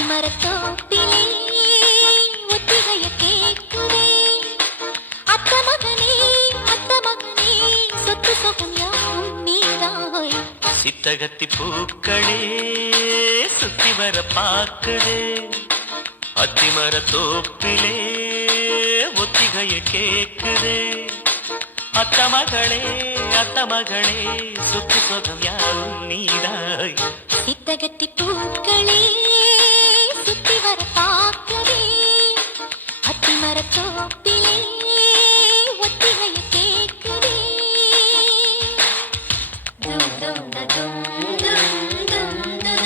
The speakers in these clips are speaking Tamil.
அத்திமரத்தோப்பிலே ஒத்திகைய கேட்குதே. அத்த மகனே சொத்து சொகம் யாவும் நீதாய். சித்தகத்தி பூக்களே சுத்தி வர பாக்குதே. அத்திமரத்தோப்பிலே ஒத்திகைய கேட்குதே. அத்த மகளே சொத்து சொகம் யாவும் நீதாய். சித்தகத்தி பூக்களே சுத்தி வர பாக்குதே. அத்திமரத்தோப்பிலே ஒத்திகைய கேட்குதே. தும் தும் தும் தும் தும் தும் தும்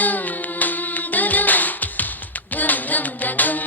தும் தும்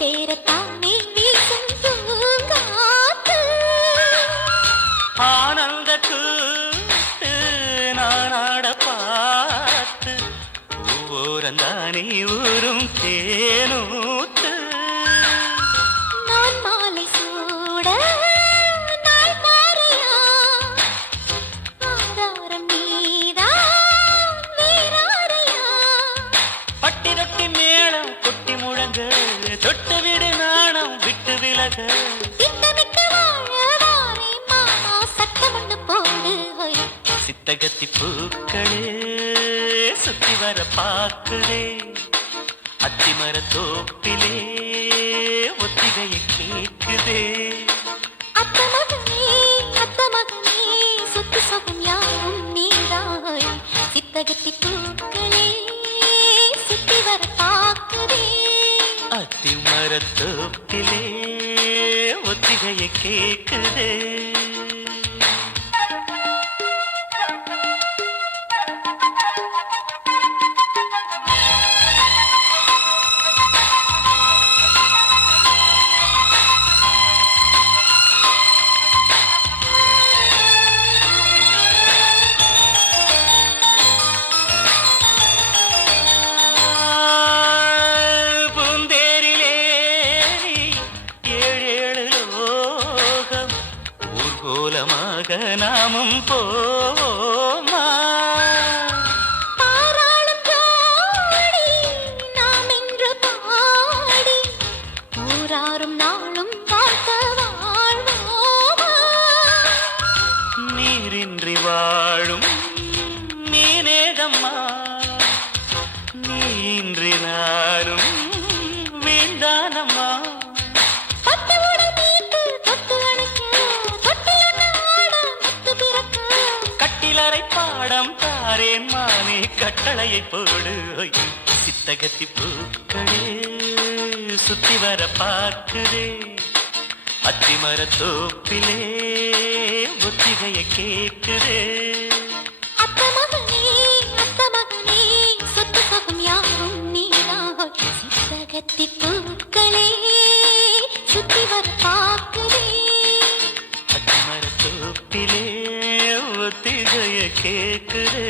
சேரத்தானே வீசும் பூங்காத்து. ஆனந்த கூத்து நானாட பார்த்து ஊரந்தானே ஊரும் தேனூத்து. நான் மாலை சூட நாள் மாறையா ஆதாரம் நீதான் வேறாரையா. பட்டி ரொட்டி மேளம் கொட்டி முழங்க தொட்டு விடு நாணம் விட்டு விலக. திட்டமிட்டு வாழவாரே மாமா சட்டம் ஒண்ணு போடு. சித்தகத்தி பூக்களே சுத்தி வர பாக்குதே. அத்திமரத்தோப்பிலே ஒத்திகைய கேட்குதே. அத்த மகனே சொத்து சொகம் யாவும் நீதாய். சித்தகத்தி பூக்களே சுத்தி வர பாக்குதே. அத்திமரத்தோப்பிலே ஒத்திகைய கேட்குதே. நாமும் போமா பாராளும் ஜோடி நாம் என்று பாடி ஊராரும் நாளும் பார்த்த வாழ்வோமா. நீரின்றி வாழும் நீனேதம்மா நீன்றி நானும் வீண்டானம்மா. பாடம் தாரேன் மானே கட்டளையை போடு. சித்தகத்தி பூக்களே சுத்தி வர பார்க்குதே. அத்திமரத்தோப்பிலே ஒத்திகைய கேட்குதே. அத்த மகனே சொத்து சொகம் யாவும் நீதாய். சித்தகத்தி பூக்களே சுத்தி வர பார்க்குதே. அத்திமரத்தோப்பிலே ஒத்திகைய கேட்குதே.